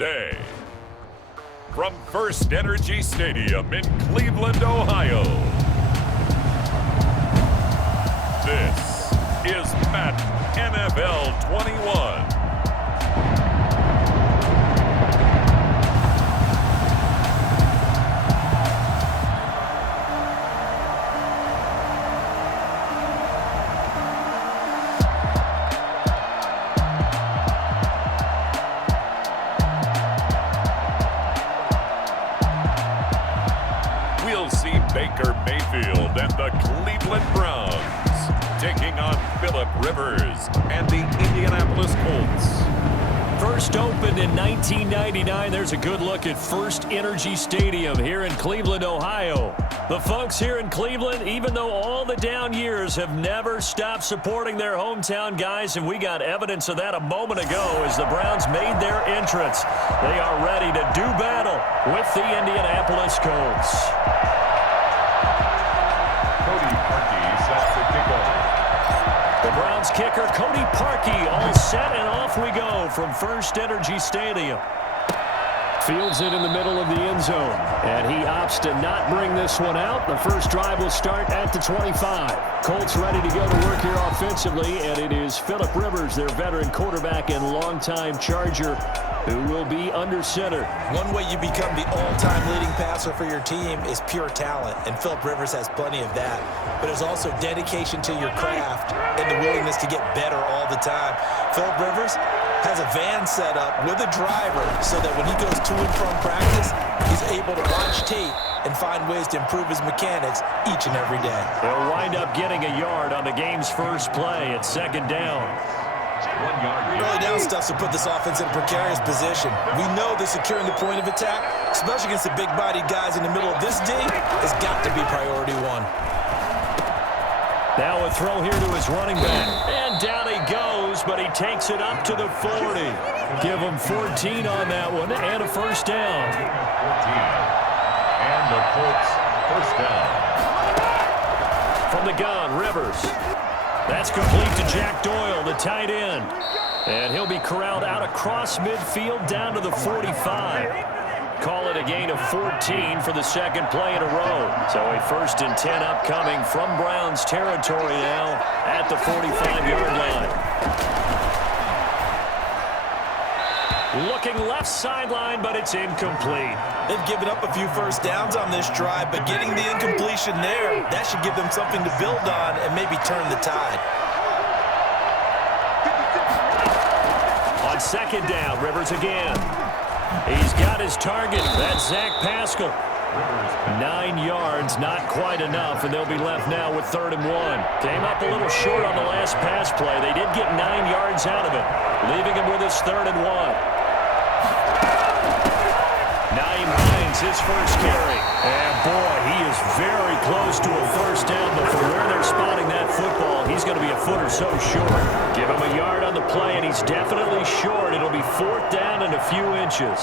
day. From First Energy Stadium in Cleveland, Ohio, this is Madden NFL 21. Baker Mayfield and the Cleveland Browns taking on Phillip Rivers and the Indianapolis Colts. First opened in 1999, there's a good look at First Energy Stadium here in Cleveland, Ohio. The folks here in Cleveland, even though all the down years, have never stopped supporting their hometown guys, and we got evidence of that a moment ago as the Browns made their entrance. They are ready to do battle with the Indianapolis Colts. The Browns kicker, Cody Parkey, all set, and off we go from First Energy Stadium. Fields it in the middle of the end zone, and he opts to not bring this one out. The first drive will start at the 25. Colts ready to go to work here offensively, and it is Phillip Rivers, their veteran quarterback and longtime Charger, who will be under center. One way you become the all-time leading passer for your team is pure talent, and Phillip Rivers has plenty of that. But there's also dedication to your craft and the willingness to get better all the time. Phillip Rivers has a van set up with a driver so that when he goes to and from practice, he's able to watch tape and find ways to improve his mechanics each and every day. He'll wind up getting a yard on the game's first play at second down. Early down stuff will put this offense in a precarious position. We know that securing the point of attack, especially against the big-bodied guys in the middle of this D, has got to be priority one. Now a throw here to his running back. And down he goes, but he takes it up to the 40. Give him 14 on that one and a first down. 14. And the Colts first down. From the gun, Rivers. That's complete to Jack Doyle, the tight end. And he'll be corralled out across midfield down to the 45. Call it a gain of 14 for the second play in a row. So a 1st and 10 upcoming from Browns territory now at the 45-yard line. Looking left sideline, but it's incomplete. They've given up a few first downs on this drive, but getting the incompletion there, that should give them something to build on and maybe turn the tide. On second down, Rivers again. He's got his target. That's Zach Pascal. 9 yards, not quite enough, and they'll be left now with 3rd and 1. Came up a little short on the last pass play. They did get 9 yards out of it, leaving him with his 3rd and 1. Naeem Hines, his first carry. And boy, he is very close to a first down, but from where they're spotting that football, he's going to be a foot or so short. Give him a yard on the play, and he's definitely short. It'll be 4th down and a few inches.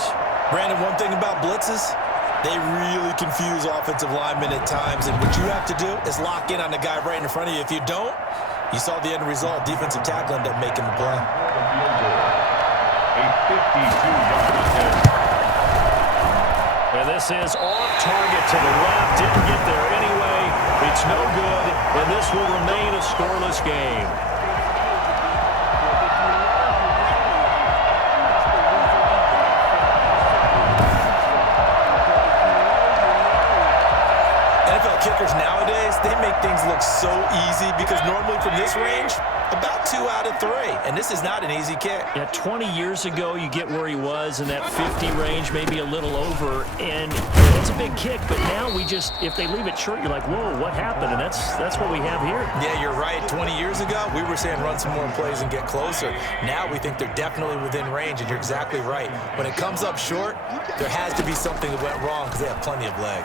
Brandon, one thing about blitzes, they really confuse offensive linemen at times, and what you have to do is lock in on the guy right in front of you. If you don't, you saw the end result. Defensive tackle ended up making the play. A 52-yard attempt. And this is off target to the left. Didn't get there anyway. It's no good, and this will remain a scoreless game. NFL kickers nowadays, they make things look so easy because normally from this range, about 2 out of 3, and this is not an easy kick. Yeah, 20 years ago, you get where he was in that 50 range, maybe a little over, and it's a big kick, but now we just, if they leave it short, you're like, whoa, what happened? And that's what we have here. Yeah, you're right. 20 years ago, we were saying run some more plays and get closer. Now we think they're definitely within range, and you're exactly right. When it comes up short, there has to be something that went wrong because they have plenty of leg.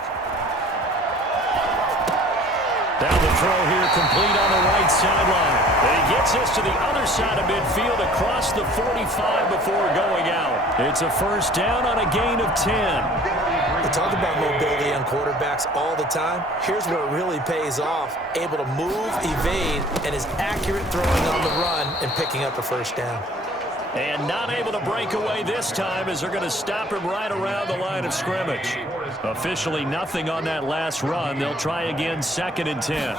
Down the throw here, complete on the right sideline. And he gets us to the other side of midfield across the 45 before going out. It's a first down on a gain of 10. We talk about mobility on quarterbacks all the time. Here's where it really pays off. Able to move, evade, and is accurate throwing on the run and picking up a first down. And not able to break away this time as they're going to stop him right around the line of scrimmage. Officially nothing on that last run. They'll try again, 2nd and 10.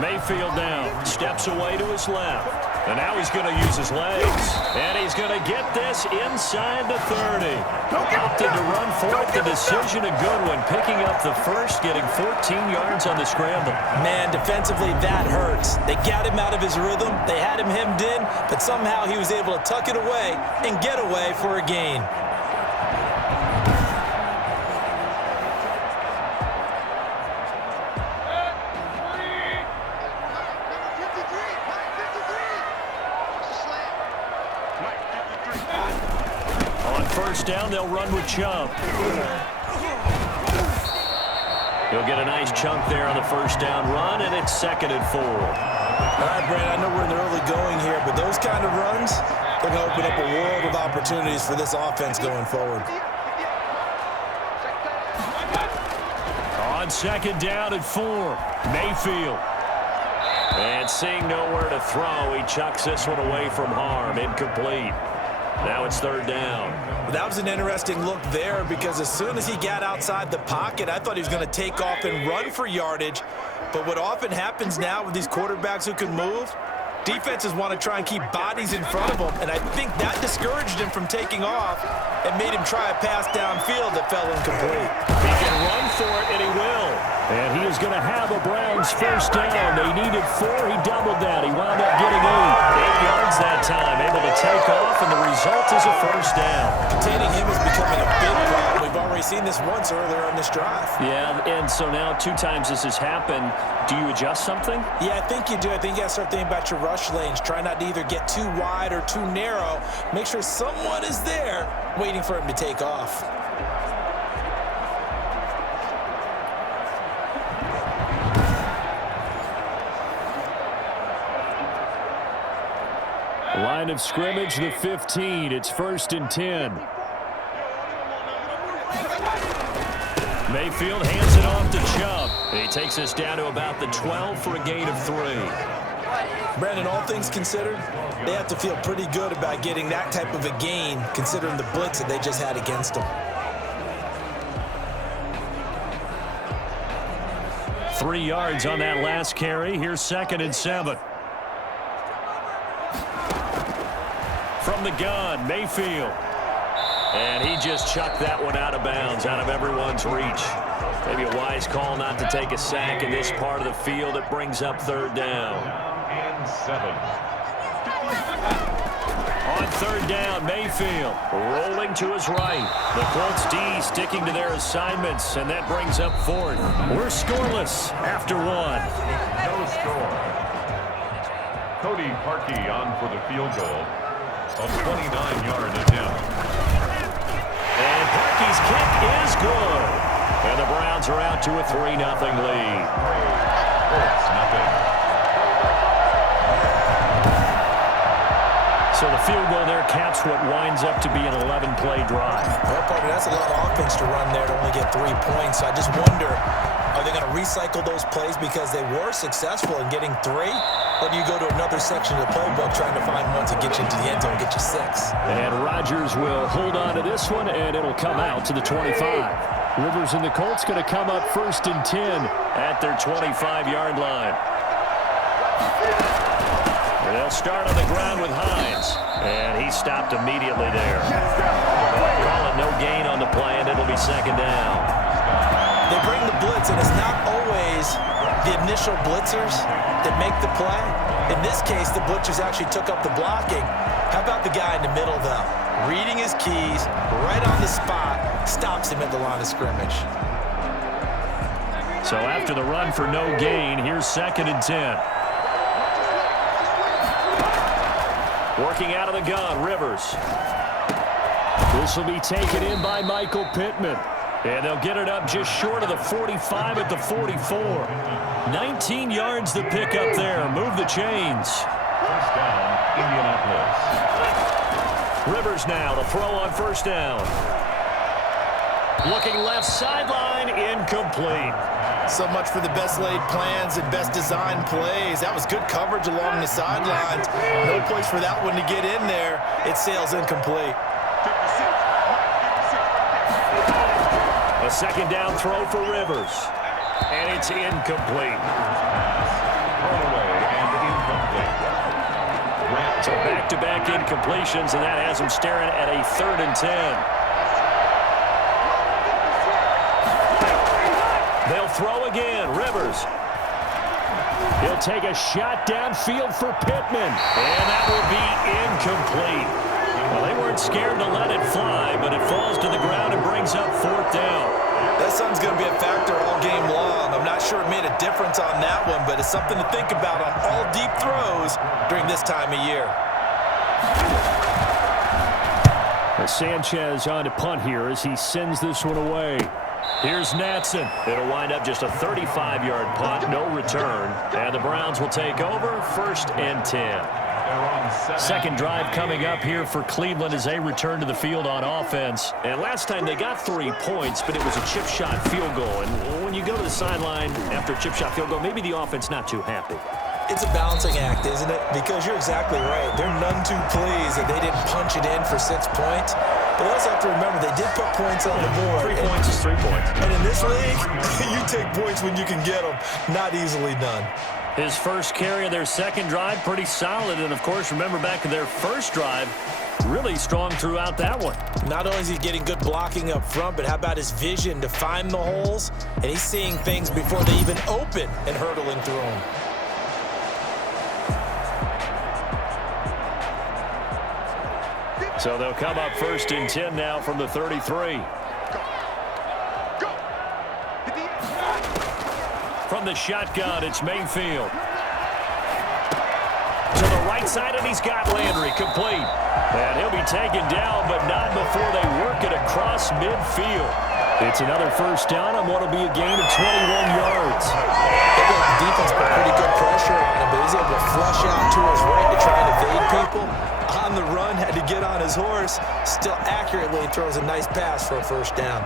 Mayfield down, steps away to his left. And now he's going to use his legs. And he's going to get this inside the 30. Opted to run for it. The decision a good one. Picking up the first, getting 14 yards on the scramble. Man, defensively, that hurts. They got him out of his rhythm. They had him hemmed in, but somehow he was able to tuck it away and get away for a gain. Down, they'll run with Chubb. He'll get a nice chunk there on the first down run, and it's 2nd and 4. All right, Brad, I know we're in the early going here, but those kind of runs, they're going to open up a world of opportunities for this offense going forward. On 2nd down and 4, Mayfield. And seeing nowhere to throw, he chucks this one away from harm. Incomplete. Now it's 3rd down. That was an interesting look there because as soon as he got outside the pocket, I thought he was going to take off and run for yardage. But what often happens now with these quarterbacks who can move, defenses want to try and keep bodies in front of them, and I think that discouraged him from taking off and made him try a pass downfield that fell incomplete. He can run for it, and he will. And he is going to have a Browns first down. They needed 4. He doubled that. He wound up getting 8 yards that time, able to take off, and the result is a first down. Containing him is becoming a big problem. We've already seen this once earlier on this drive. Yeah, and so now 2 times this has happened. Do you adjust something? Yeah, I think you do. I think you got to start thinking about your rush lanes. Try not to either get too wide or too narrow. Make sure someone is there waiting for him to take off. Line of scrimmage, the 15. It's 1st and 10. Mayfield hands it off to Chubb. He takes us down to about the 12 for a gain of 3. Brandon, all things considered, they have to feel pretty good about getting that type of a gain considering the blitz that they just had against them. 3 yards on that last carry. Here's 2nd and 7. From the gun, Mayfield. And he just chucked that one out of bounds, out of everyone's reach. Maybe a wise call not to take a sack in this part of the field. It brings up 3rd down. And 7. On 3rd down, Mayfield rolling to his right. The Colts D sticking to their assignments, and that brings up 4th. We're scoreless after 1. No score. Cody Parkey on for the field goal. A 29-yard attempt. And Parkey's kick is good. And the Browns are out to a 3-0 lead. Colts nothing. So the field goal there caps what winds up to be an 11-play drive. Well, partner, that's a lot of offense to run there to only get 3 points. So I just wonder, are they going to recycle those plays because they were successful in getting 3? Or do you go to another section of the playbook trying to find one to get you into the end zone and get you 6? And Rodgers will hold on to this one, and it'll come out to the 25. Rivers and the Colts going to come up 1st and 10 at their 25-yard line. And they'll start on the ground with Hines. And he stopped immediately there. Call it no gain on the play, and it'll be 2nd down. They bring the blitz, and it's not always the initial blitzers that make the play. In this case, the blitzers actually took up the blocking. How about the guy in the middle, though? Reading his keys, right on the spot, stops him at the line of scrimmage. So after the run for no gain, here's 2nd and 10. Working out of the gun, Rivers. This will be taken in by Michael Pittman. And they'll get it up just short of the 45 at the 44. 19 yards to pick up there. Move the chains. First down, Indianapolis. Rivers now to throw on 1st down. Looking left sideline, incomplete. So much for the best laid plans and best designed plays. That was good coverage along the sidelines. No place for that one to get in there. It sails incomplete. A second down throw for Rivers. And it's incomplete. So back-to-back incompletions, and that has him staring at a 3rd and 10. They'll throw again. Rivers. He'll take a shot downfield for Pittman. And that will be incomplete. Well, they weren't scared to let it fly, but it falls to the ground and brings up 4th down. That sun's going to be a factor all game long. I'm not sure it made a difference on that one, but it's something to think about on all deep throws during this time of year. Sanchez on to punt here as he sends this one away. Here's Natson. It'll wind up just a 35-yard punt, no return. And the Browns will take over, 1st and 10. Second drive coming up here for Cleveland as they return to the field on offense. And last time they got 3 points, but it was a chip shot field goal. And when you go to the sideline after a chip shot field goal, maybe the offense not too happy. It's a balancing act, isn't it? Because you're exactly right. They're none too pleased that they didn't punch it in for 6 points. But they also have to remember they did put points on the board. 3 points is 3 points. And in this league, you take points when you can get them. Not easily done. His first carry of their second drive, pretty solid. And, of course, remember back to their first drive, really strong throughout that one. Not only is he getting good blocking up front, but how about his vision to find the holes? And he's seeing things before they even open and hurtling through them. So they'll come up 1st and 10 now from the 33. From the shotgun, it's Mayfield. To the right side, and he's got Landry complete. And he'll be taken down, but not before they work it across midfield. It's another 1st down on what will be a gain of 21 yards. The defense put pretty good pressure on him, but he's able to flush out to his right to try and evade people. On the run, had to get on his horse. Still accurately throws a nice pass for a 1st down.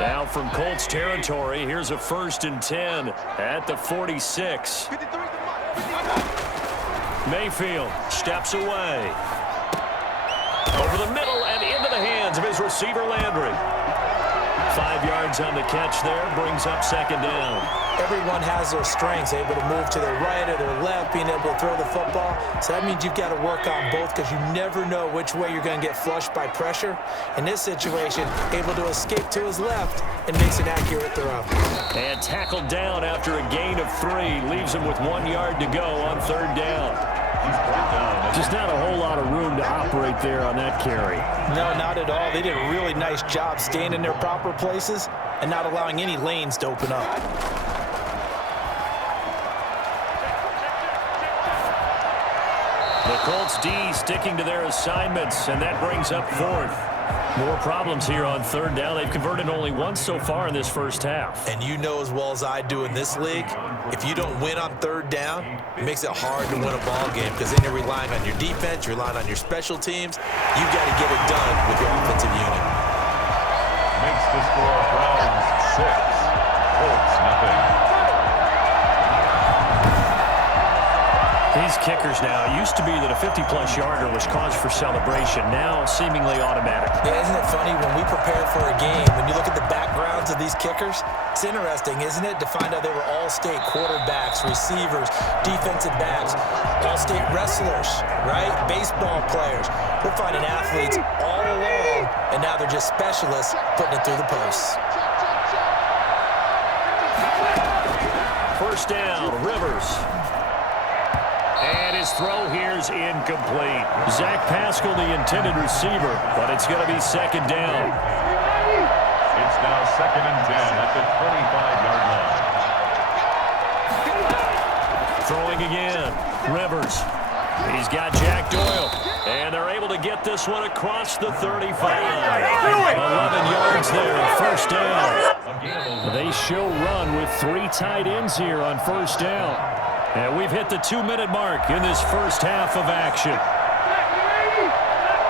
Now from Colts territory, here's a 1st and 10 at the 46. Mayfield steps away. Over the middle and into the hands of his receiver, Landry. 5 yards on the catch there, brings up 2nd down. Everyone has their strengths, able to move to their right or their left, being able to throw the football. So that means you've got to work on both because you never know which way you're going to get flushed by pressure. In this situation, able to escape to his left and makes an accurate throw. And tackled down after a gain of 3, leaves him with 1 yard to go on 3rd down. Just not a whole lot of room to operate there on that carry. No, not at all. They did a really nice job staying in their proper places and not allowing any lanes to open up. The Colts D sticking to their assignments, and that brings up 4th. More problems here on 3rd down. They've converted only once so far in this first half. And you know as well as I do in this league, if you don't win on 3rd down, it makes it hard to win a ball game because then you're relying on your defense, you're relying on your special teams. You've got to get it done with your offensive unit. Makes the score Browns 6, Colts nothing. These kickers now, it used to be that a 50-plus yarder was cause for celebration. Now, seemingly automatic. Yeah, isn't it funny when we prepare for a game, when you look at the backgrounds of these kickers, it's interesting, isn't it, to find out they were all-state quarterbacks, receivers, defensive backs, all-state wrestlers, right? Baseball players. We're finding athletes all along, and now they're just specialists putting it through the posts. 1st down, Rivers. And his throw here's incomplete. Zach Pascal, the intended receiver, but it's going to be 2nd down. It's now 2nd and 10 at the 25-yard line. Throwing again, Rivers. He's got Jack Doyle, and they're able to get this one across the 35. 11 yards there, 1st down. They show run with 3 tight ends here on 1st down. And we've hit the 2-minute mark in this first half of action.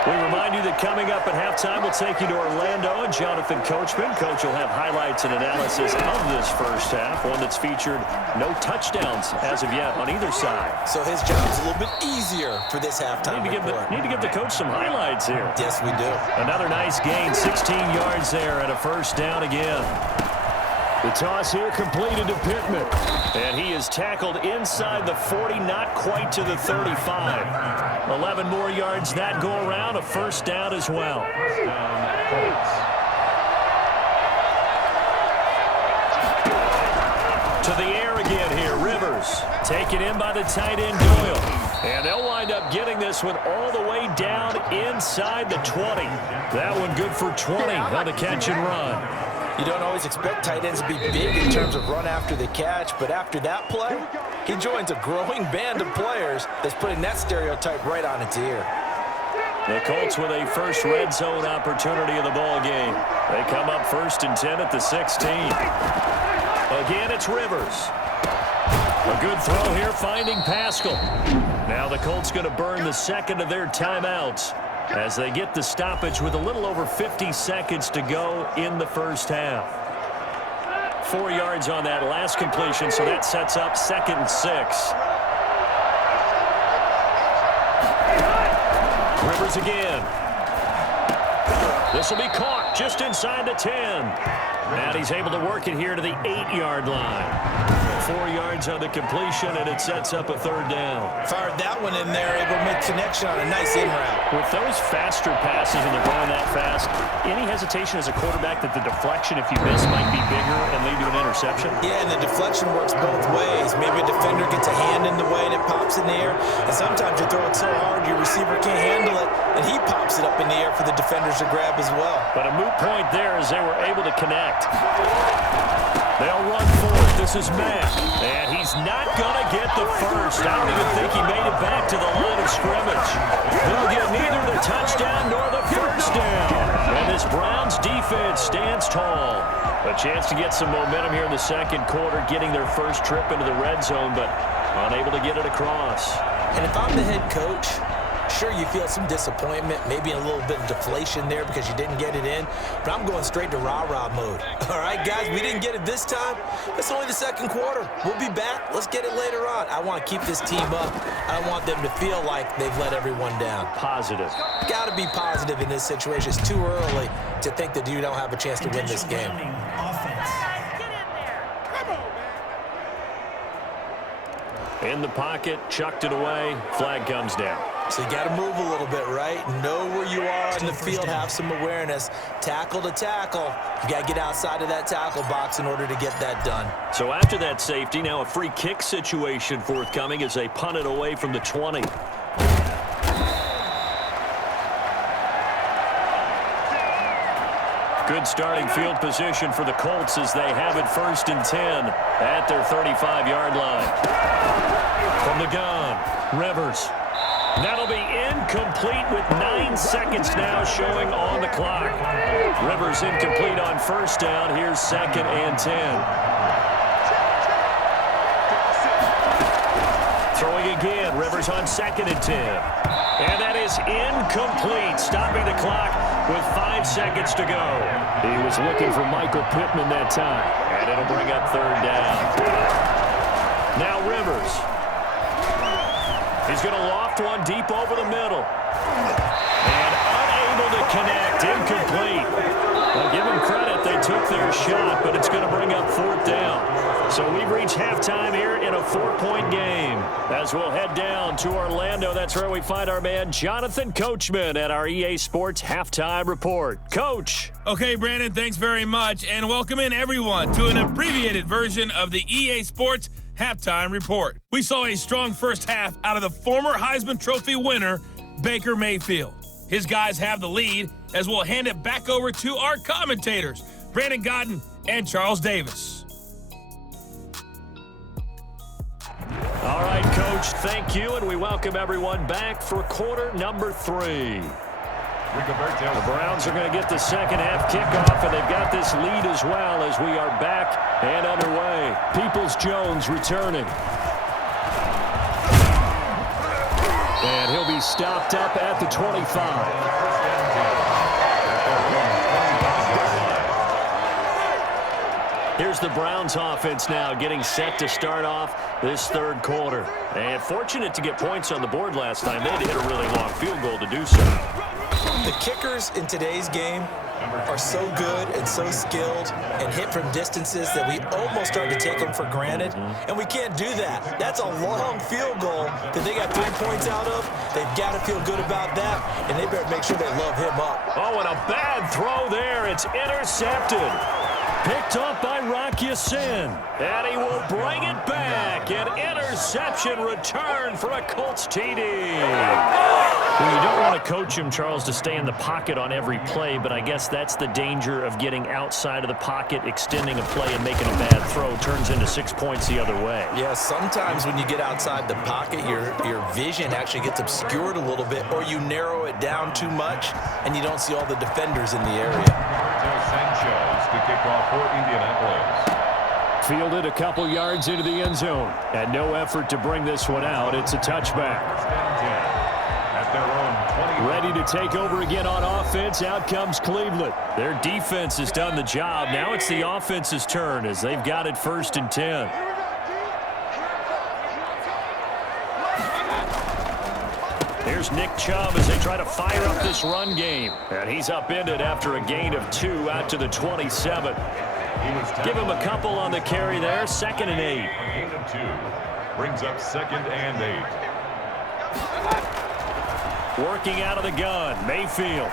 We remind you that coming up at halftime, we'll take you to Orlando and Jonathan Coachman. Coach will have highlights and analysis of this first half, one that's featured no touchdowns as of yet on either side. So his job's a little bit easier for this halftime report. Need to give the coach some highlights here. Yes, we do. Another nice gain, 16 yards there, and a first down again. The toss here completed to Pittman. And he is tackled inside the 40, not quite to the 35. 11 more yards that go around, a first down as well. To the air again here, Rivers. Taken in by the tight end, Doyle. And they'll wind up getting this one all the way down inside the 20. That one good for 20 on the catch and run. You don't always expect tight ends to be big in terms of run after the catch, but after that play, he joins a growing band of players that's putting that stereotype right on its ear. The Colts with a first red zone opportunity of the ball game. They come up 1st and 10 at the 16. Again, it's Rivers. A good throw here, finding Pascal. Now the Colts going to burn the second of their timeouts as they get the stoppage with a little over 50 seconds to go in the first half. 4 yards on that last completion, so that sets up 2nd and 6. Rivers again. This will be caught just inside the 10. And he's able to work it here to the 8-yard line. 4 yards on the completion, and it sets up a 3rd down. Fired that one in there, able to make connection on a nice in route. With those faster passes and they're going that fast, any hesitation as a quarterback that the deflection, if you miss, might be bigger and lead to an interception? Yeah, and the deflection works both ways. Maybe a defender gets a hand in the way and it pops in the air. And sometimes you throw it so hard your receiver can't handle it, and he pops it up in the air for the defenders to grab as well. But a moot point there as they were able to connect. They'll run for it. This is Matt. And he's not going to get the first. I don't even think he made it back to the line of scrimmage. They'll get neither the touchdown nor the first down. And this Browns defense stands tall. A chance to get some momentum here in the second quarter, getting their first trip into the red zone, but unable to get it across. And if I'm the head coach, sure, you feel some disappointment, maybe a little bit of deflation there because you didn't get it in, but I'm going straight to rah-rah mode. All right, guys, we didn't get it this time. It's only the second quarter. We'll be back. Let's get it later on. I want to keep this team up. I don't want them to feel like they've let everyone down. Positive. Got to be positive in this situation. It's too early to think that you don't have a chance to win this game. In the pocket, chucked it away, flag comes down. So you got to move a little bit, right? Know where you are on the field, have some awareness. Tackle to tackle. You got to get outside of that tackle box in order to get that done. So after that safety, now a free kick situation forthcoming as they punt it away from the 20. Good starting field position for the Colts as they have it 1st and 10 at their 35-yard line. From the gun, Rivers. That'll be incomplete with 9 seconds now showing on the clock. Rivers incomplete on first down. Here's 2nd and 10. Throwing again, Rivers on 2nd and 10. And that is incomplete, stopping the clock with 5 seconds to go. He was looking for Michael Pittman that time, and it'll bring up 3rd down. Now Rivers. He's going to loft one deep over the middle. And unable to connect, incomplete. Well, give them credit, they took their shot, but it's going to bring up 4th down. So we've reached halftime here in a 4-point game. As we'll head down to Orlando, that's where we find our man Jonathan Coachman at our EA Sports Halftime Report. Coach. Okay, Brandon, thanks very much. And welcome in, everyone, to an abbreviated version of the EA Sports Halftime Report. We saw a strong first half out of the former Heisman Trophy winner, Baker Mayfield. His guys have the lead as we'll hand it back over to our commentators, Brandon Godden and Charles Davis. All right, Coach, thank you, and we welcome everyone back for quarter number 3. The Browns are going to get the second half kickoff, and they've got this lead as well as we are back and underway. Peoples-Jones returning. And he'll be stopped up at the 25. Here's the Browns offense now getting set to start off this third quarter. And fortunate to get points on the board last time. They had to hit a really long field goal to do so. The kickers in today's game are so good and so skilled and hit from distances that we almost start to take them for granted. And we can't do that. That's a long field goal that they got 3 points out of. They've got to feel good about that, and they better make sure they love him up. Oh, and a bad throw there. It's intercepted. Picked up by Rocky Sin. And he will bring it back. An interception return for a Colts TD. Well, you don't want to coach him, Charles, to stay in the pocket on every play, but I guess that's the danger of getting outside of the pocket, extending a play, and making a bad throw. Turns into 6 points the other way. Yeah, sometimes when you get outside the pocket, your vision actually gets obscured a little bit, or you narrow it down too much, and you don't see all the defenders in the area. Sanchez to kick off for Indianapolis. Fielded a couple yards into the end zone. And no effort to bring this one out. It's a touchback. At their own 20. Ready to take over again on offense. Out comes Cleveland. Their defense has done the job. Now it's the offense's turn as they've got it 1st and 10. Here's Nick Chubb as they try to fire up this run game. And he's upended after a gain of 2 out to the 27. Give him a couple on the carry there. 2nd and 8. Gain of 2. Brings up 2nd and 8. Working out of the gun, Mayfield.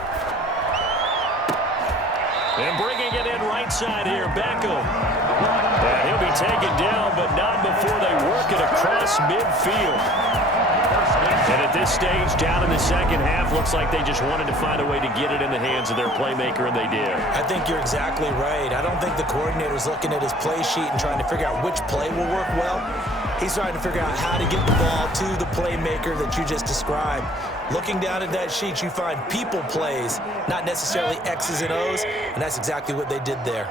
And bringing it in right side here, Beckham. And he'll be taken down, but not before they work it across midfield. And at this stage, down in the second half, looks like they just wanted to find a way to get it in the hands of their playmaker, and they did. I think you're exactly right. I don't think the coordinator's looking at his play sheet and trying to figure out which play will work well. He's trying to figure out how to get the ball to the playmaker that you just described. Looking down at that sheet, you find people plays, not necessarily X's and O's, and that's exactly what they did there.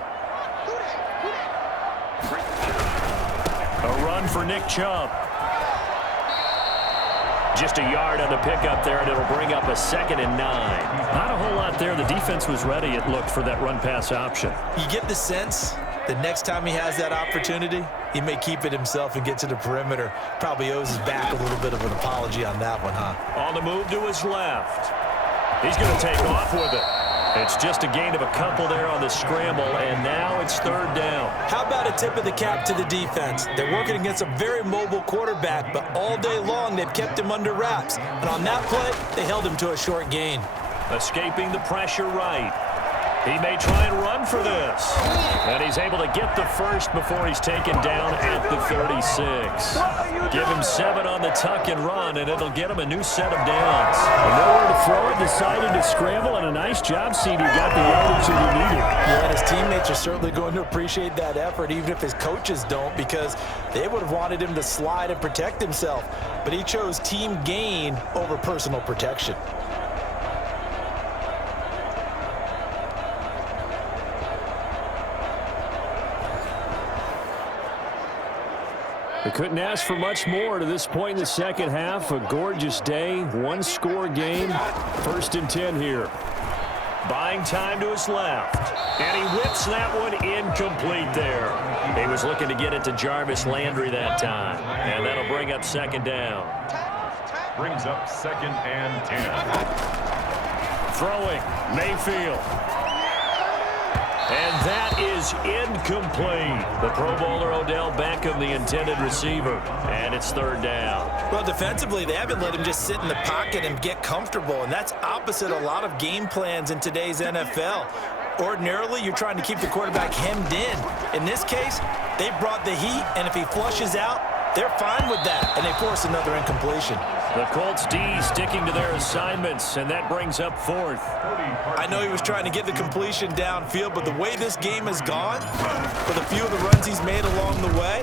A run for Nick Chubb. Just a yard on the pickup there, and it'll bring up a 2nd and 9. Not a whole lot there. The defense was ready, it looked, for that run-pass option. You get the sense that next time he has that opportunity, he may keep it himself and get to the perimeter. Probably owes his back a little bit of an apology on that one, huh? On the move to his left. He's going to take off with it. It's just a gain of a couple there on the scramble, and now it's 3rd down. How about a tip of the cap to the defense? They're working against a very mobile quarterback, but all day long they've kept him under wraps. And on that play, they held him to a short gain. Escaping the pressure right. He may try and run for this. And he's able to get the first before he's taken down at the 36. Give him 7 on the tuck and run, and it'll get him a new set of downs. Nowhere to throw it, decided to scramble, and a nice job, CD. Got the yardage that he needed. Yeah, and his teammates are certainly going to appreciate that effort, even if his coaches don't, because they would have wanted him to slide and protect himself. But he chose team gain over personal protection. They couldn't ask for much more to this point in the second half. A gorgeous day, one-score game. 1st and 10 here. Buying time to his left. And he whips that one incomplete there. He was looking to get it to Jarvis Landry that time. And that'll bring up 2nd down. Brings up 2nd and 10. Throwing, Mayfield. And that is incomplete. The Pro Bowler Odell Beckham, the intended receiver. And it's 3rd down. Well, defensively, they haven't let him just sit in the pocket and get comfortable, and that's opposite a lot of game plans in today's NFL. Ordinarily, you're trying to keep the quarterback hemmed in. In this case, they brought the heat, and if he flushes out, they're fine with that, and they force another incompletion. The Colts D sticking to their assignments, and that brings up 4th. I know he was trying to get the completion downfield, but the way this game has gone, with a few of the runs he's made along the way,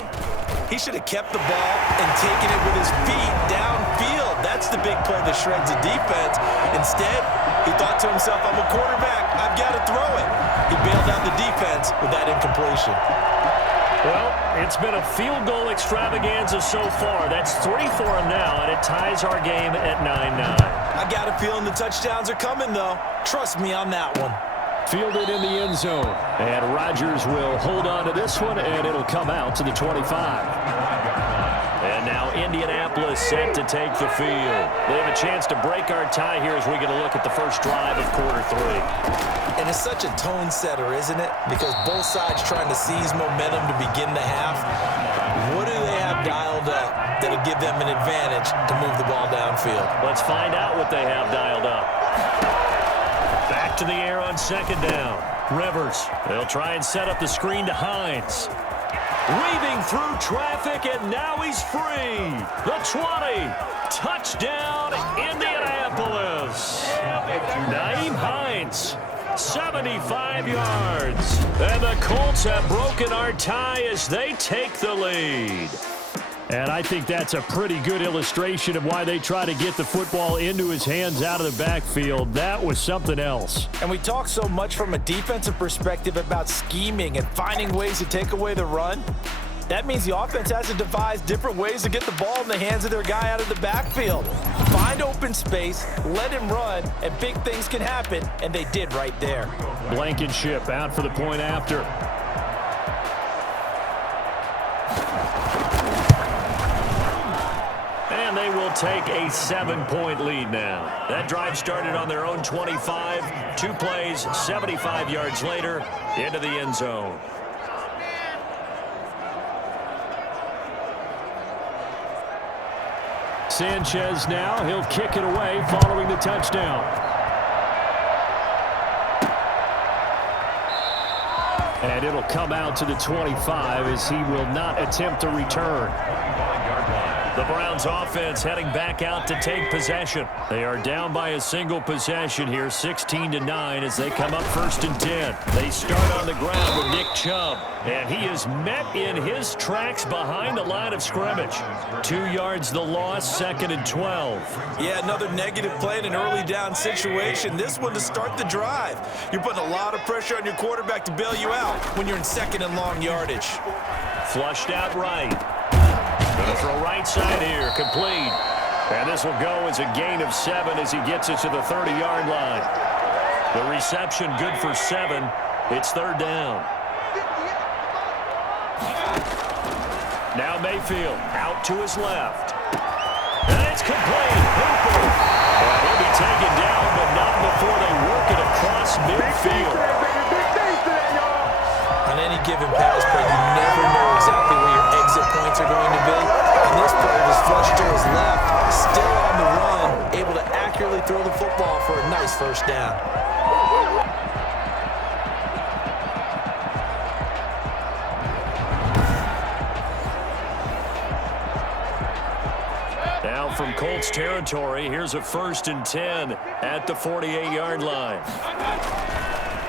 he should have kept the ball and taken it with his feet downfield. That's the big play that shreds the defense. Instead, he thought to himself, I'm a quarterback, I've got to throw it. He bailed out the defense with that incompletion. Well, it's been a field goal extravaganza so far. That's 3 for him now, and it ties our game at 9-9. I got a feeling the touchdowns are coming, though. Trust me on that one. Fielded in the end zone. And Rodgers will hold on to this one, and it'll come out to the 25. And now Indianapolis set to take the field. They have a chance to break our tie here as we get a look at the first drive of quarter 3. And it's such a tone setter, isn't it? Because both sides trying to seize momentum to begin the half. What do they have dialed up that'll give them an advantage to move the ball downfield? Let's find out what they have dialed up. Back to the air on second down. Rivers. They'll try and set up the screen to Hines. Weaving through traffic, and now he's free. The 20. Touchdown, Indianapolis. Nyheim Hines, 75 yards. And the Colts have broken our tie as they take the lead. And I think that's a pretty good illustration of why they try to get the football into his hands out of the backfield. That was something else. And we talk so much from a defensive perspective about scheming and finding ways to take away the run. That means the offense has to devise different ways to get the ball in the hands of their guy out of the backfield. Find open space, let him run, and big things can happen, and they did right there. Blankenship out for the point after. And they will take a 7-point lead now. That drive started on their own 25. 2 plays, 75 yards later, into the end zone. Sanchez now, he'll kick it away following the touchdown. And it'll come out to the 25 as he will not attempt to return. The Browns offense heading back out to take possession. They are down by a single possession here, 16-9 as they come up 1st and 10. They start on the ground with Nick Chubb, and he is met in his tracks behind the line of scrimmage. 2 yards the loss, 2nd and 12. Yeah, another negative play in an early down situation. This one to start the drive. You're putting a lot of pressure on your quarterback to bail you out when you're in 2nd and long yardage. Flushed out right. Going to throw right side here, complete. And this will go as a gain of 7 as he gets it to the 30-yard line. The reception good for 7. It's 3rd down. Now Mayfield out to his left. And it's complete. Hooper. And he'll be taken down, but not before they work it across midfield. On any given pass play, you never know exactly where your exit points are going to be. And this play was flushed to his left, still on the run, able to accurately throw the football for a nice 1st down. Now from Colts territory, here's a 1st and 10 at the 48-yard line.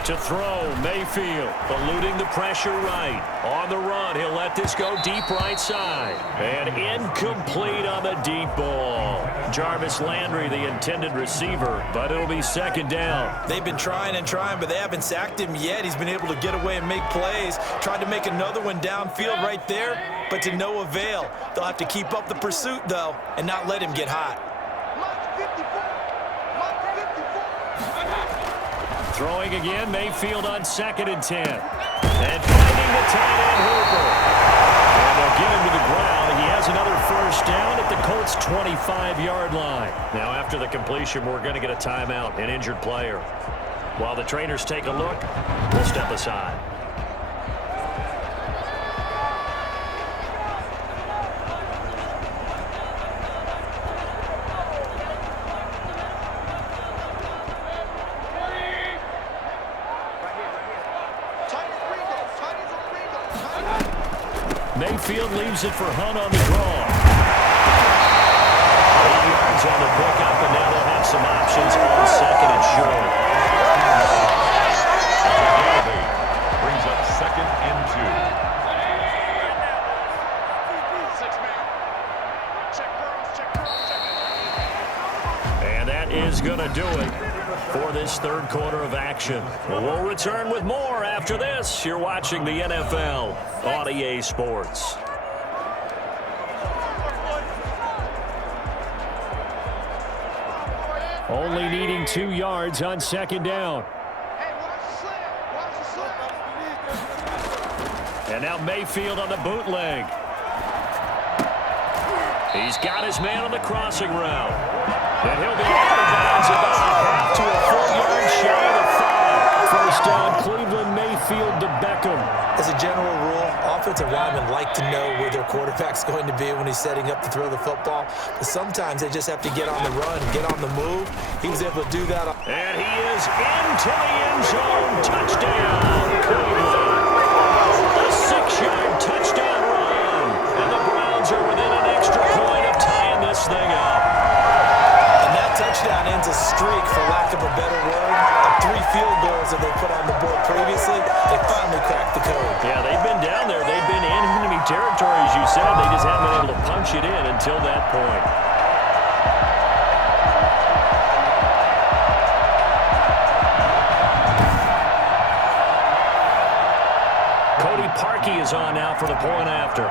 To throw, Mayfield, eluding the pressure right. On the run, he'll let this go deep right side. And incomplete on the deep ball. Jarvis Landry, the intended receiver, but it'll be 2nd down. They've been trying and trying, but they haven't sacked him yet. He's been able to get away and make plays. Tried to make another one downfield right there, but to no avail. They'll have to keep up the pursuit, though, and not let him get hot. Throwing again, Mayfield on 2nd and 10. And finding the tight end, Hooper. And they'll get him to the ground. He has another 1st down at the Colts' 25-yard line. Now, after the completion, we're going to get a timeout, an injured player. While the trainers take a look, we'll step aside. Mayfield leaves it for Hunt on the draw. 8 yards on the pickup, and now they'll have some options on 2nd and short. Brings up 2nd and 2. And that is going to do it. for this third quarter of action. We'll return with more after this. You're watching the NFL on EA Sports. Only needing 2 yards on second down. And now Mayfield on the bootleg. He's got his man on the crossing route. And he'll be out of bounds about a half to a full yard shy of the 5. First down, Cleveland, Mayfield to Beckham. As a general rule, offensive linemen like to know where their quarterback's going to be when he's setting up to throw the football. But sometimes they just have to get on the run, get on the move. He was able to do that. And he is into the end zone. Touchdown, Cleveland. A 6-yard touchdown run. And the Browns are within an extra point of tying this thing up. And that touchdown ends a streak, for lack of a better word, of 3 field goals that they put on the board previously. They finally cracked the code. Yeah, they've been down there. They've been in enemy territory, as you said. They just haven't been able to punch it in until that point. Parkey is on now for the point after.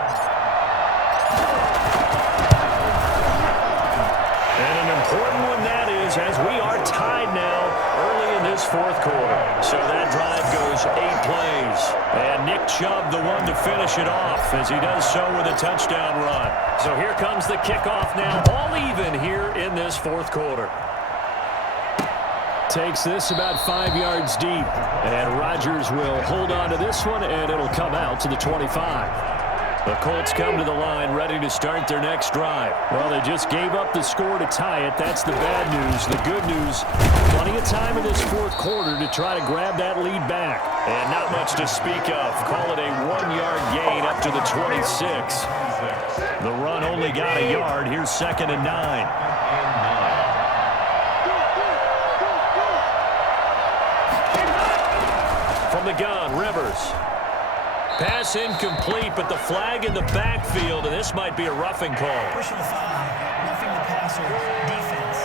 And an important one that is, as we are tied now early in this fourth quarter. So that drive goes 8 plays. And Nick Chubb, the one to finish it off, as he does so with a touchdown run. So here comes the kickoff now, all even here in this fourth quarter. Takes this about 5 yards deep. And Rodgers will hold on to this one, and it'll come out to the 25. The Colts come to the line ready to start their next drive. Well, they just gave up the score to tie it. That's the bad news. The good news, plenty of time in this fourth quarter to try to grab that lead back. And not much to speak of. Call it a 1-yard gain up to the 26. The run only got a yard. Here's 2nd and 9. From the gun, Rivers. Pass incomplete, but the flag in the backfield, and this might be a roughing call. Personal foul, roughing the passer, defense.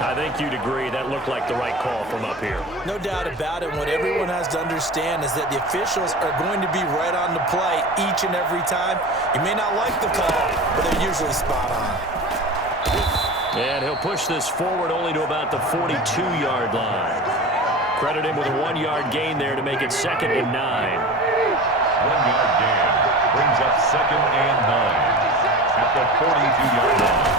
I think you'd agree that looked like the right call from up here. No doubt about it. What everyone has to understand is that the officials are going to be right on the play each and every time. You may not like the call, but they're usually spot on. And he'll push this forward only to about the 42-yard line. Credit him with a 1-yard gain there to make it 2nd and 9. 1-yard gain brings up 2nd and 9 at the 42-yard line.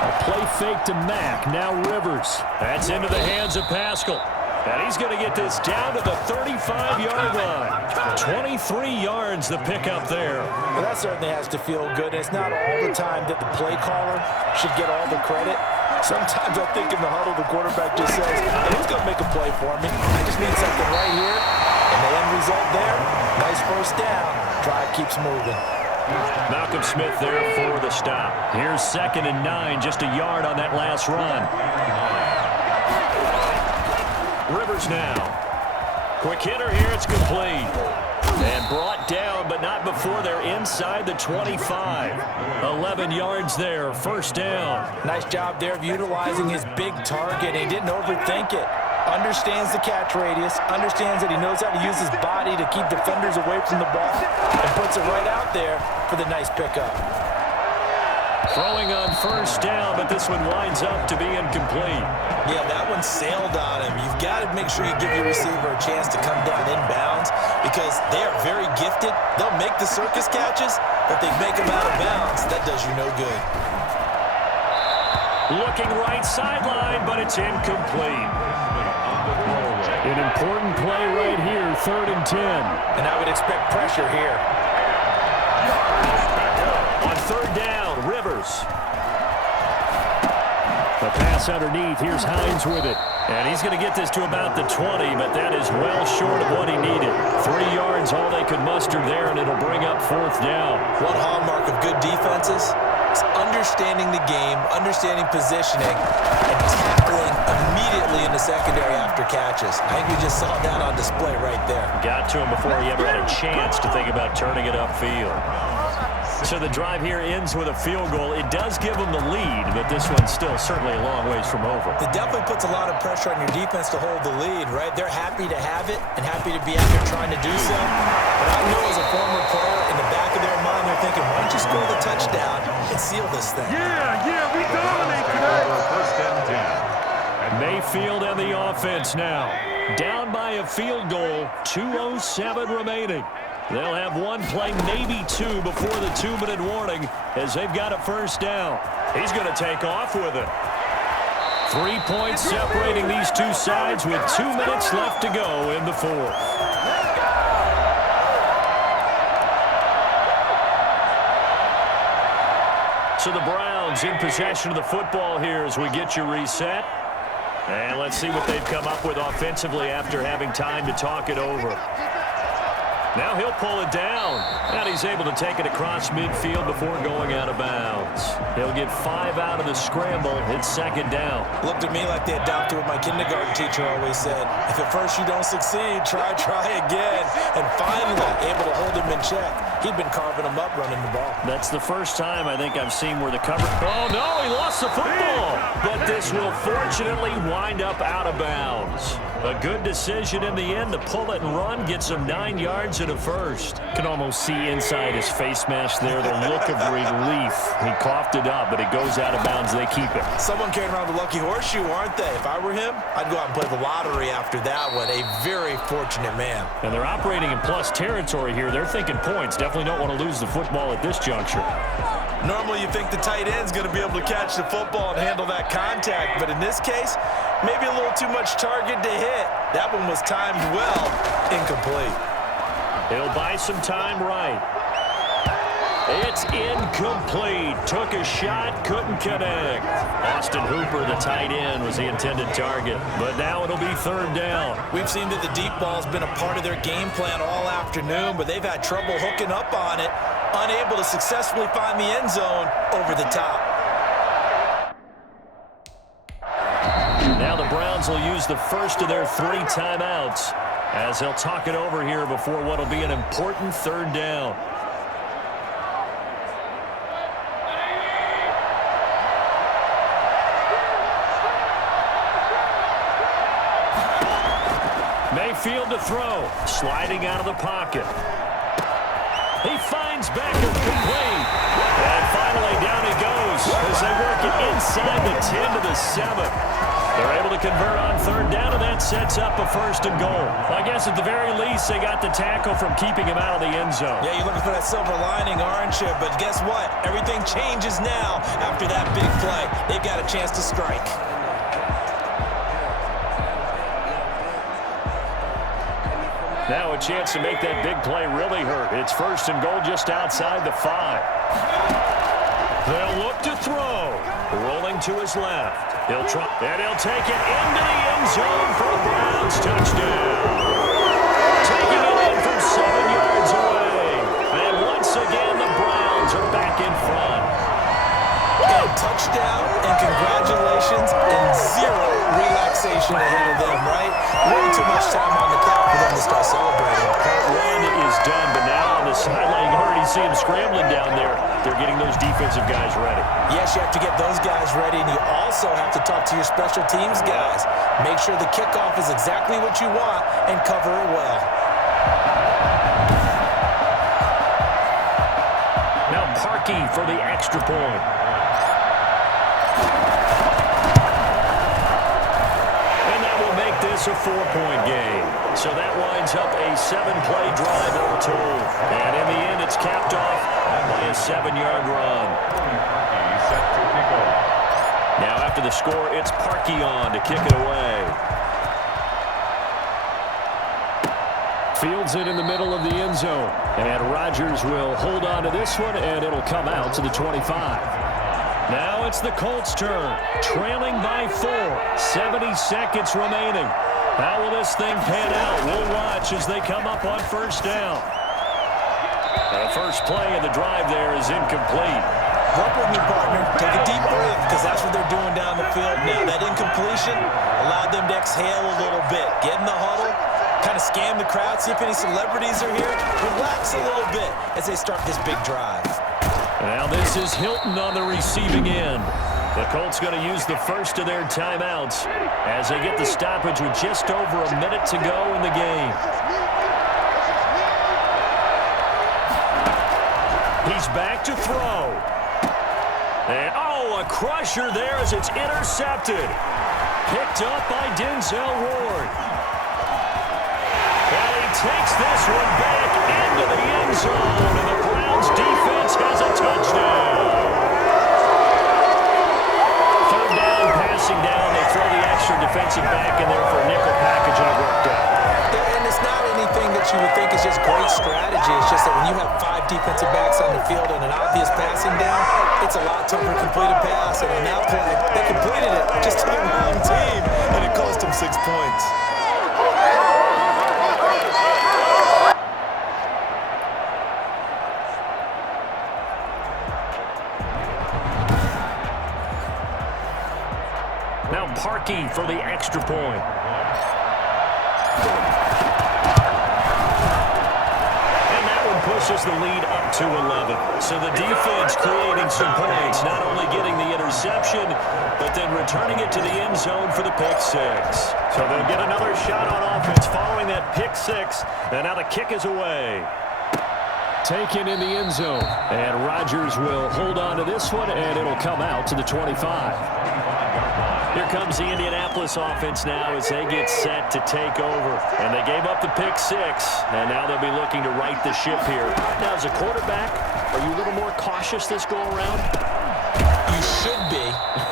A play fake to Mack. Now Rivers. That's into the hands of Pascal. And he's going to get this down to the 35-yard line. 23 yards the pickup there. Well, that certainly has to feel good. It's not all the time that the play caller should get all the credit. Sometimes I think in the huddle, the quarterback just says, hey, who's going to make a play for me? I just need something right here. And the end result there, nice first down. Drive keeps moving. Malcolm Smith there for the stop. Here's 2nd and 9, just a yard on that last run. Rivers now. Quick hitter here, it's complete. And brought down, but not before they're inside the 25. 11 yards there, first down. Nice job there of utilizing his big target. He didn't overthink it. Understands the catch radius, understands that he knows how to use his body to keep defenders away from the ball, and puts it right out there for the nice pickup. Throwing on first down, but this one winds up to be incomplete. Yeah, that one sailed on him. You've got to make sure you give your receiver a chance to come down inbounds because they are very gifted. They'll make the circus catches, but they make them out of bounds. That does you no good. Looking right sideline, but it's incomplete. An important play right here, 3rd and 10. And I would expect pressure here. On 3rd down, Rivers. The pass underneath. Here's Hines with it. And he's going to get this to about the 20, but that is well short of what he needed. 3 yards, all they could muster there, and it'll bring up 4th down. One hallmark of good defenses is understanding the game, understanding positioning, and tackling immediately in the secondary after catches. I think we just saw that on display right there. Got to him before he ever had a chance to think about turning it upfield. So the drive here ends with a field goal. It does give them the lead, but this one's still certainly a long ways from over. It definitely puts a lot of pressure on your defense to hold the lead, right? They're happy to have it and happy to be out there trying to do so. But I know as a former player, in the back of their mind, they're thinking, why don't you score the touchdown and seal this thing? Yeah, we dominate today. First and 10. Mayfield and the offense now. Down by a field goal, 2:07 remaining. They'll have one play, maybe two, before the 2-minute warning as they've got a first down. He's going to take off with it. 3 points separating these two sides with 2 minutes left to go in the fourth. So the Browns in possession of the football here as we get you reset. And let's see what they've come up with offensively after having time to talk it over. Now he'll pull it down, and he's able to take it across midfield before going out of bounds. He'll get 5 out of the scramble. It's second down. Looked at me like they adopted what my kindergarten teacher always said. If at first you don't succeed, try again. And finally, able to hold him in check. He'd been carving him up running the ball. That's the first time I think I've seen where the cover... Oh, no, he lost the football. But this will fortunately wind up out of bounds. A good decision in the end to pull it and run, gets him 9 yards and a first. Can almost see inside his face mask there the look of relief. He coughed it up, but it goes out of bounds. They keep it. Someone carrying around the lucky horseshoe, aren't they? If I were him, I'd go out and play the lottery after that one. A very fortunate man. And they're operating in plus territory here. They're thinking points. Definitely don't want to lose the football at this juncture. Normally you think the tight end's going to be able to catch the football and handle that contact, but in this case, maybe a little too much target to hit. That one was timed well, incomplete. He'll buy some time right. It's incomplete. Took a shot, couldn't connect. Austin Hooper, the tight end, was the intended target, but now it'll be third down. We've seen that the deep ball's been a part of their game plan all afternoon, but they've had trouble hooking up on it, unable to successfully find the end zone over the top. Now the Browns will use the first of their 3 timeouts as they'll talk it over here before what will be an important third down. Mayfield to throw, sliding out of the pocket. He finds Beckham complete. And finally down he goes as they work it inside the 10 to the 7. They're able to convert on third down, and that sets up a first and goal. I guess at the very least, they got the tackle from keeping him out of the end zone. Yeah, you're looking for that silver lining, aren't you? But guess what? Everything changes now after that big play. They've got a chance to strike. Now a chance to make that big play really hurt. It's first and goal just outside the 5. They'll look to throw. Rolling to his left. He'll try, and he'll take it into the end zone for a Browns touchdown. Taking it in from 7 yards away. And once again, the Browns are back in front. And touchdown and congratulations and zero relaxation ahead of them, right? Way too much time on the clock for them to start celebrating. Part 1 is done, but now on the sideline, you already see him scrambling down there. They're getting those defensive guys ready. Yes, you have to get those guys ready, and you also have to talk to your special teams guys. Make sure the kickoff is exactly what you want and cover it well. Now Parkey for the extra point. And that will make this a 4-point game. So that winds up a 7-play drive all told. And in the end, it's capped off by a 7-yard run. Now after the score, it's Parkey on to kick it away. Fields it in the middle of the end zone. And Rodgers will hold on to this one, and it'll come out to the 25. Now it's the Colts' turn, trailing by 4. 70 seconds remaining. How will this thing pan out? We'll watch as they come up on first down. The first play of the drive there is incomplete. Work with me, partner. Take a deep breath, because that's what they're doing down the field now. That incompletion allowed them to exhale a little bit. Get in the huddle, kind of scan the crowd, see if any celebrities are here. Relax a little bit as they start this big drive. Now this is Hilton on the receiving end. The Colts going to use the first of their timeouts as they get the stoppage with just over a minute to go in the game. He's back to throw. And, a crusher there as it's intercepted. Picked up by Denzel Ward. And he takes this one back into the end zone, and the Browns defense has a touchdown. Third down, passing down. They throw the extra defensive back in there for a nickel package, and it worked out. And it's not anything that you would think is just great strategy. It's just that when you have 5 defensive backs on the field and an obvious passing down, it's a lot tougher to complete a pass. And on that play, they completed it just to the wrong team, and it cost them 6 points. Now Parkey for the extra point. Pushes the lead up to 11. So the defense creating some points, not only getting the interception, but then returning it to the end zone for the pick 6. So they'll get another shot on offense following that pick 6, and now the kick is away. Taken in the end zone, and Rodgers will hold on to this one, and it'll come out to the 25. Here comes the Indianapolis offense now as they get set to take over. And they gave up the pick 6, and now they'll be looking to right the ship here. Now, as a quarterback, are you a little more cautious this go-around? You should be,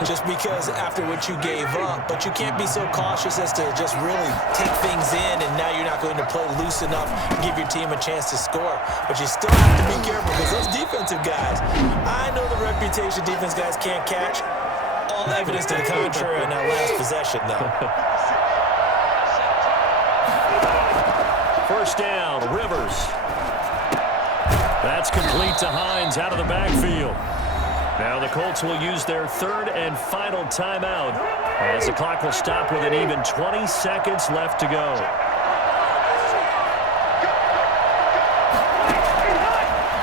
just because after what you gave up. But you can't be so cautious as to just really take things in, and now you're not going to play loose enough to give your team a chance to score. But you still have to be careful because those defensive guys, I know the reputation defense guys can't catch. All evidence to the contrary in that last possession, though. First down, Rivers. That's complete to Hines out of the backfield. Now the Colts will use their third and final timeout as the clock will stop with an even 20 seconds left to go.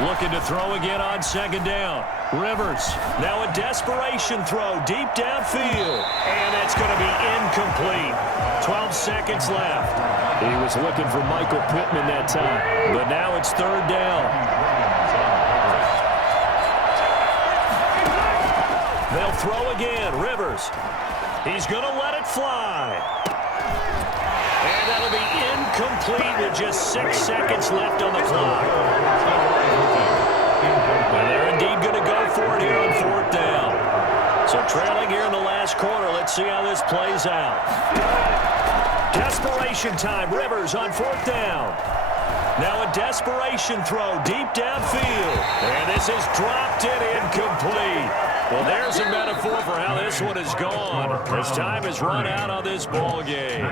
Looking to throw again on second down. Rivers, now a desperation throw deep downfield. And that's going to be incomplete. 12 seconds left. He was looking for Michael Pittman that time. But now it's third down. They'll throw again. Rivers. He's going to let it fly. And that'll be incomplete with just 6 seconds left on the clock. And they're indeed going to go for it here on fourth down. So trailing here in the last quarter. Let's see how this plays out. Desperation time. Rivers on fourth down. Now a desperation throw deep downfield. And this is dropped in incomplete. Well, there's a metaphor for how this one is gone. As time has run out on this ball game.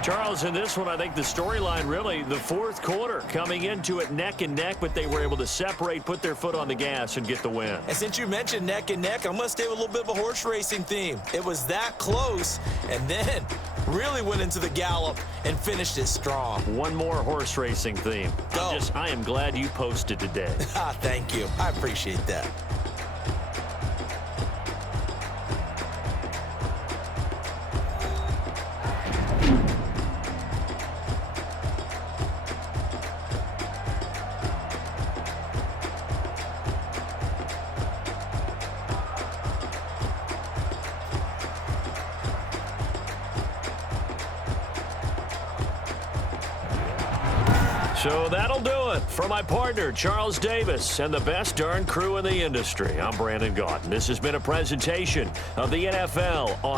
Charles, in this one, I think the storyline really, the fourth quarter, coming into it neck and neck, but they were able to separate, put their foot on the gas, and get the win. And since you mentioned neck and neck, I'm going to stay with a little bit of a horse racing theme. It was that close, and then really went into the gallop and finished it strong. One more horse racing theme. Go. I am glad you posted today. Thank you. I appreciate that. So that'll do it for my partner, Charles Davis, and the best darn crew in the industry. I'm Brandon Gaudin. This has been a presentation of the NFL on